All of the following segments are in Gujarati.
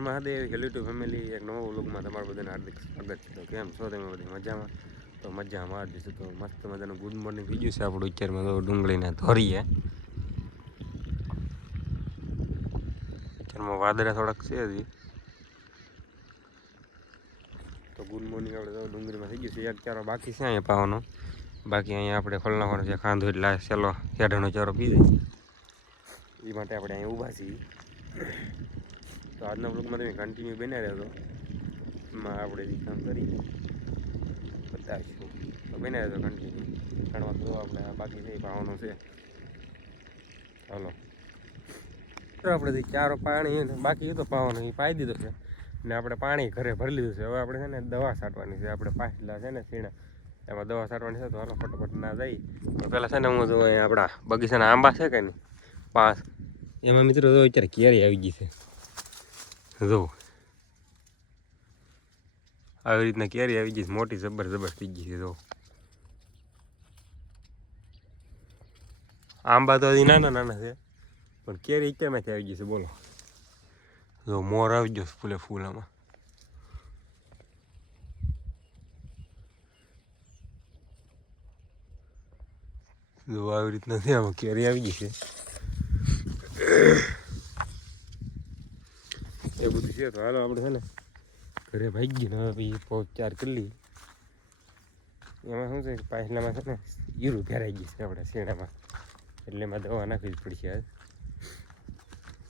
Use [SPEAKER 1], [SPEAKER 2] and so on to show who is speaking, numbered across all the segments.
[SPEAKER 1] મહાદેવ હેલ્યુ ફેમિલી, એક નવો વ્લોગમાં તમારું બધાને હાર્દિક સ્વાગત છે. તો કેમ છો? તમે બધી મજામાં? તો મજામાં જ જશે તો મસ્ત મજાનું ગુડ મોર્નિંગ થઈ ગયું છે આપણું. અત્યારમાં તો ડુંગળીને ધોરીએ. અત્યારમાં વાદળા થોડાક છે હજી. તો ગુડ મોર્નિંગ આપણે તો ડુંગળીમાં થઈ ગયું છે. એક ચારો બાકી છે અહીંયા પાવાનો. બાકી અહીંયા આપણે ખોલ નાખવાનો છે. ખાંધો એટલે સેલો હેઠળનો ચારો પી દઈએ એ માટે આપણે અહીંયા ઊભા છીએ. તો આજના બ્લોગમાં તમે કન્ટિન્યુ રહ્યો તો એમાં આપણે જે કામ કરી બતાવીશું. તો બન્યા રહ્યો કન્ટિન્યુ ઘણવા તો આપણે બાકી છે પાવાનું છે. ચાલો તો આપણે ચારો પાણી બાકી તો પાવાનો, એ પાઈ દીધો છે. ને આપણે પાણી ઘરે ભરી લીધું છે. હવે આપણે છે ને દવા છાંટવાની છે. આપણે પાછલા છે ને સીણા, એમાં દવા છાંટવાની છે. તો હાલો ફટોફટ ના તો પહેલાં છે ને હું જો આપણા બગીચાના આંબા છે કે નહીં? પાંચ એમાં મિત્રો જો અત્યારે કેરી આવી ગઈ છે. જો. આવી રીતના કેરી આવી ગઈ મોટી જબર જબર થઈ ગઈ છે, જો. આંબા તો હજી નાના નાના છે, પણ કેરી ક્યાંમાંથી આવી ગઈ છે, બોલો. જો, મોર આવી ગયો ફૂલે ફૂલ આમાં. જો, આવી રીતના છે, આમાં કેરી આવી ગઈ છે. બધું છે. તો હાલો આપણે છે ને ઘરે ભાઈ ગયું હવે પછી પહોંચ ચાર કરી લઈએ. એમાં શું છે પાછલામાં છે ને ઈરું ભેરાઈ ગઈ છે આપણે શેણામાં. એટલે એમાં દવા નાખવી જ પડશે આજ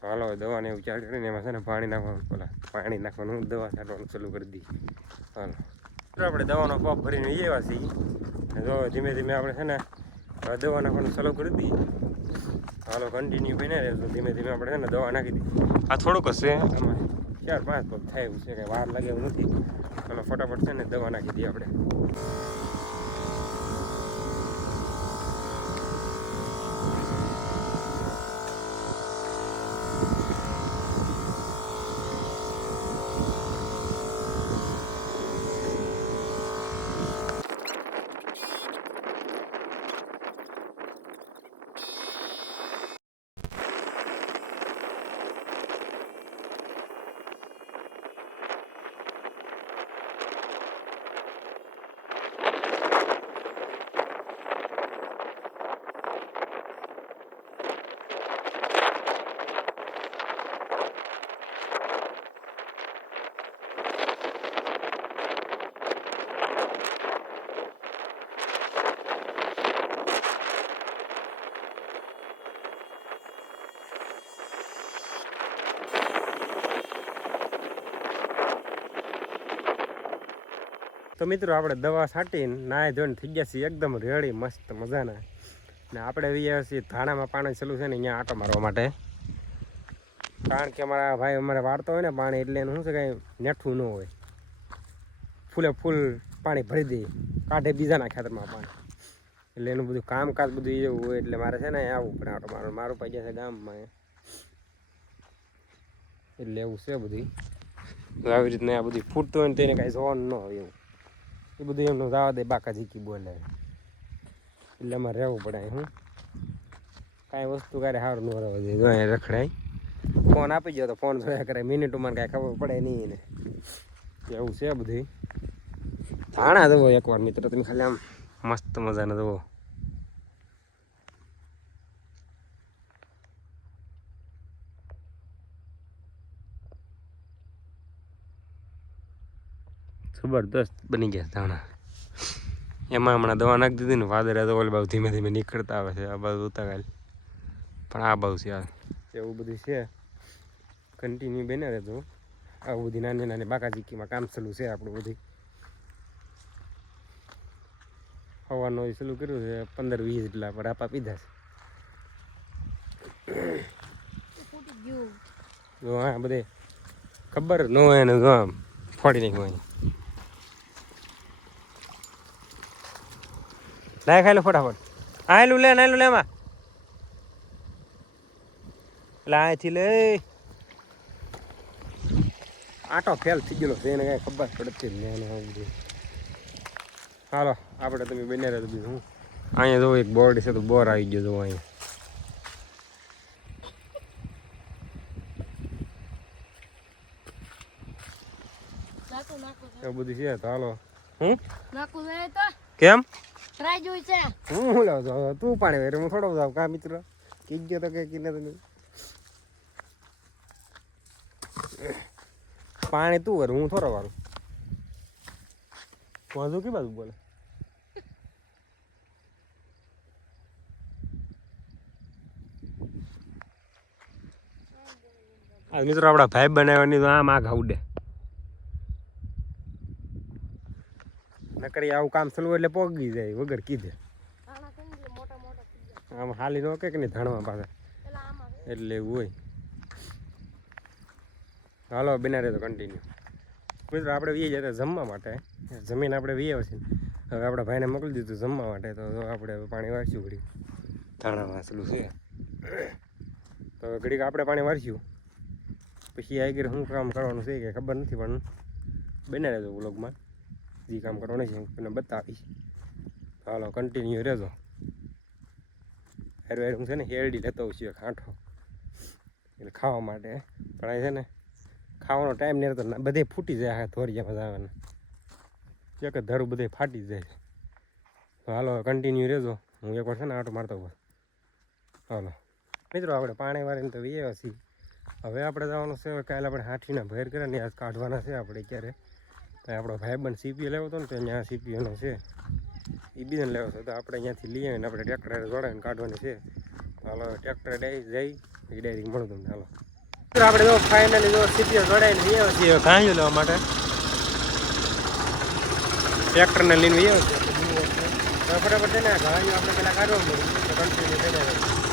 [SPEAKER 1] હાલો દવાને એવું ચાર કરીને એમાં છે ને પાણી નાખવાનું પેલા પાણી નાખવાનું દવા છાંટવાનું ચાલુ કરી દઈએ. હાલો. આપણે દવાનો પાપ ભરીને એવા છીએ. જો ધીમે ધીમે આપણે છે ને દવા નાખવાનું ચાલુ કરી દઈએ. હાલો કન્ટિન્યુ બને રહેશું ધીમે ધીમે આપણે છે ને દવા નાખી દઈએ. આ થોડુંક હશે. આમાં ચાર પાંચ પગ થાય એવું છે કે વાર લાગે એવું નથી. અને ફટાફટ છે ને દવા નાખી દઈએ આપણે. તો મિત્રો, આપણે દવા છાંટીને નાય ધોઈને થઈ ગયા છીએ. એકદમ રેડી, મસ્ત મજાના. ને આપણે આવ્યા છીએ ધાણામાં પાણી ચાલુ છે ને, અહીંયા આટો મારવા માટે. કારણ કે અમારા ભાઈ અમારે વાળતો હોય ને, પાણી એટલે એનું શું છે કાંઈ નેઠું ન હોય. ફૂલે ફૂલ પાણી ભરી દે, કાઢે બીજાના ખેતરમાં પાણી. એટલે એનું બધું કામકાજ બધું એવું હોય એટલે મારે છે ને આવું પડે આટો મારવા. મારું પૈસા છે ગામમાં એટલે એવું છે બધી. આવી રીતના આ બધી ફૂટતું હોય ને તેને કાંઈ જોવાનું ન હોય એવું. એ બધું એમનું જવા દે, બાકા ઝીકી બોલે. એટલે અમારે રહેવું પડે હું. કાંઈ વસ્તુ ક્યારે સારું ન રહેવા દે. જો રખડાય. ફોન આપી ગયો તો ફોન જોયા કરે. મિનિટોમાં કાંઈ ખબર પડે નહીં ને એવું છે બધી ધાણા જવો એકવાર મિત્રો, તમે ખાલી આમ મસ્ત મજાના જવો. જબરદસ્ત. બની ગયા ધાણા. એમાં હમણાં દવા નાખી દીધી ને ફાદર તો ઓલ બાજુ ધીમે ધીમે નીકળતા આવે છે આ બાજુ ઉતાગાલ પણ આ બાજુ છે એવું બધું છે. કન્ટિન્યુ બને રહેતો આવું બધી નાની નાની બાકાજીકીમાં કામ ચાલુ છે આપણું બધી. હવાનું ચાલુ કર્યું છે પંદર વીસ જેટલા પર આપા પીધા છે. જો હા બધે ખબર ન હોય ને જો આમ ફોડી નાખ્યું લાય ખાઈ લો ફટાફટ. આયલું લે નાયલું લે માં એટલે અહીંથી લે. આટો ફેલ થઈ ગયેલો છે એને કાંઈ ખબર પડતી જ નહીં. હાલો આપણે તમે બને રહે તો બીજું હું? અહીંયા જો એક બોર્ડ છે તો બોર આવી ગયો જો અહીંયા. એવું બધું છે તો હાલો. હું? કેમ?
[SPEAKER 2] ટ્રાય
[SPEAKER 1] હું લાવતો તું પાણી વેરે હું થોડો જાવ કા મિત્ર? કી ગયો તો કે કીને તમે પાણી તું વર હું થોડો વારું. વાંધો કે બાજુ બોલે? મિત્રો આપણા ભાઈ બનાવવાની તો આમ આગ ઉડે. નકરી આવું કામ થયું એટલે પોગી જાય વગર કીધે. આમ હાલી નો કે નહીં ધાણવા પાછા?
[SPEAKER 2] છે.
[SPEAKER 1] એટલે એવું હોય. હાલો બિના રહે તો કન્ટિન્યુ મિત્રો આપણે વીએ જતા જમવા માટે. જમીન આપણે વીએ છે હવે આપણા ભાઈને મોકલી દીધું જમવા માટે તો આપણે પાણી વાંચ્યું ઘડી ધાણા વાંચલું છે. તો ઘડીક આપણે પાણી વાંચ્યું પછી આગળ શું કામ કરવાનું છે કે ખબર નથી પણ બને રહેજો વ્લોગમાં જે કામ કરવાનું છે એને બતાવીશ. હાલો કન્ટિન્યુ રહેજો. હેર હું છે ને હેરડી લેતો હોઉં છું આંઠો એટલે ખાવા માટે પણ આ છે ને, ખાવાનો ટાઈમ નહીં રહેતો બધે ફૂટી જાય આ ધોરિયામાં જવાના એક ધરું બધે ફાટી જાય. હાલો કન્ટિન્યુ રહેજો. હું એકવાર છે ને આટો મારતો ઉપર હાલો. મિત્રો, આપણે પાણી વાળીને તો વ્યવસ્થિત હવે આપણે જવાનું છે, કાલે આપણે હાથીના ભેર કરે ને આજ કાઢવાના છે આપણે ક્યારે. તો આપણો ભાઈબંધ સીપીઓ લેવો હતો ને તો ત્યાં સીપીઓનો છે. એ બીજાને લેવો છે. તો આપણે અહીંયાથી લઈ આવીને આપણે ટ્રેક્ટર જોડાઈને કાઢવાની છે. તો હાલો ટ્રેક્ટર ડાઈ જઈ એ ડાયરેક્ટ મળું તમને. હાલો. મિત્રો આપણે જો ફાઇનલી જો સીપીઓ જોડાઈને લઈ આવ્યા છીએ. ઘાંયો લેવા માટે. ટ્રેક્ટરને લઈને લઈ છીએ. બરાબર છે ને? ઘાંયો આપણે પહેલાં કાઢવા મળ્યું કન્ટિન્યુ થઈ જાય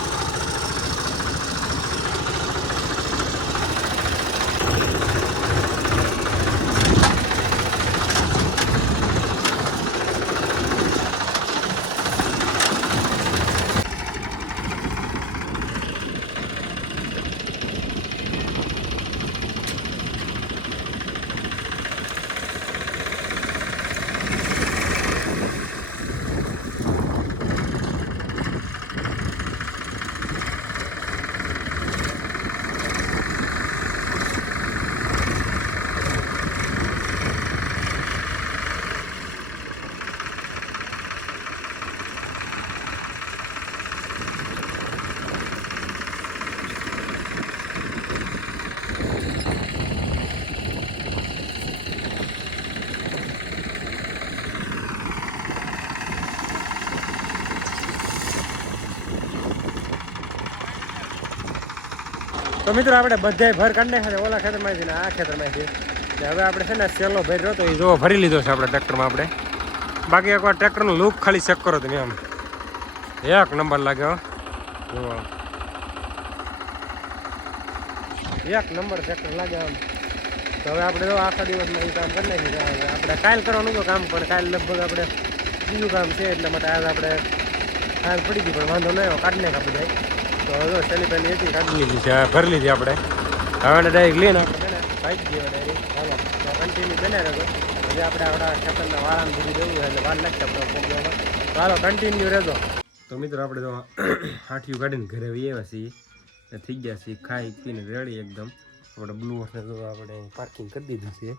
[SPEAKER 1] તો મિત્રો, આપણે બધાય ભર કાઢી નાખ્યા ઓલા ખેતરમાંથી ને આ ખેતરમાંથી. હવે આપણે છે ને સેલો ભરી રહ્યો તો એ જો ભરી લીધો છે આપણે ટ્રેક્ટરમાં આપણે. બાકી એકવાર ટ્રેક્ટરનો લુક ખાલી ચેક કરો તમે આમ એક નંબર લાગ્યો જુઓ. એક નંબર ટ્રેક્ટર લાગે આમ. તો હવે આપણે જો આખા દિવસમાં એ કામ કરી નાખીએ આપણે કાલ કરવાનું તો કામ, પણ કાલ લગભગ આપણે બીજું કામ છે, એટલે માટે આજ આપણે કાલ પડી ગયું, પણ વાંધો નહીં કાઢી નાખ બધા તો શેલી હતી? કાઢી લીધી છે. ભરી લીધી આપણે. હવે ડાયરેક્ટ લઈને. આપણે ભાઈ ગયો ડાયરેક્ટ ચાલો કન્ટિન્યુ બને હજી આપણે આપણા ખેતરના વાળાને બધું જવું હોય એટલે વાર લાગશે આપણે ચાલો કન્ટિન્યુ રહેજો. તો મિત્રો આપણે તો હાઠિયું કાઢીને ઘરે આવ્યા છીએ. થઈ ગયા છીએ ખાઈ પીને રેડી એકદમ. આપણે બ્લુ આપણે પાર્કિંગ કરી દીધું છે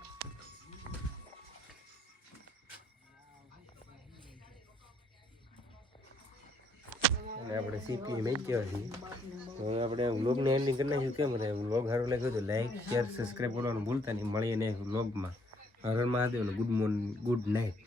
[SPEAKER 1] અને આપણે સીપી મેં ગયા છે. તો આપણે વ્લોગને એન્ડિંગ કરી નાખ્યું કેમ રહે વ્લોગ સારું લાગ્યું તો લાઈક શેર સબસ્ક્રાઈબ કરવાનું ભૂલતા નહીં. મળીએ ને વ્લોગમાં હર Mahadev good morning good night